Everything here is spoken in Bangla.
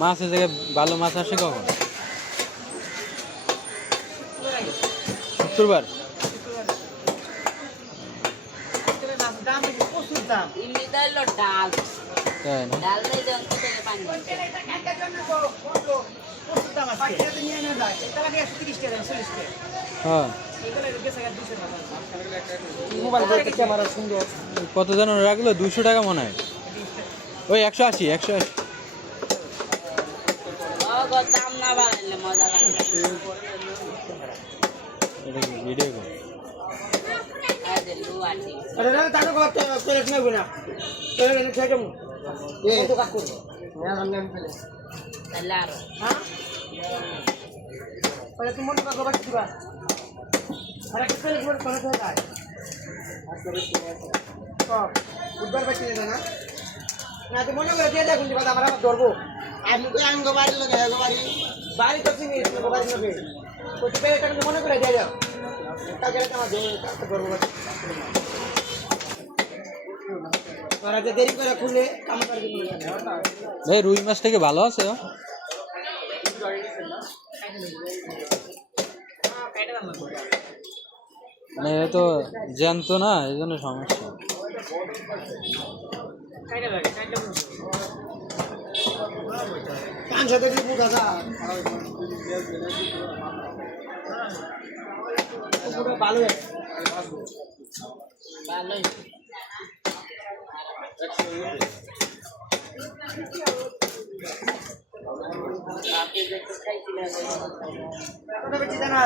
মাছের জায়গায় ভালো মাছ আসে কখন? শুক্রবার। তাই না? হ্যাঁ, কত যেন রাখলো? 200 টাকা মনে হয়। ওই 180 180। এটা কি ভিডিও কর? বুধবার পাচ্ছি না না তো মনে করে দিয়ে দেখুন আমার আবার ধরবো আমি বাড়ির লোক বাড়ি তো চিনি বাড়ির লোকে এটা কিন্তু মনে করে দিয়ে যাও কালকে আমার ধরবো তোরা যে দেরি করে খুলে কাম করে ভাই রুই মাছ থেকে ভালো আছে? মানে এ তো জ্যান্ত না, এই জন্য সমস্যা। ভালো জানা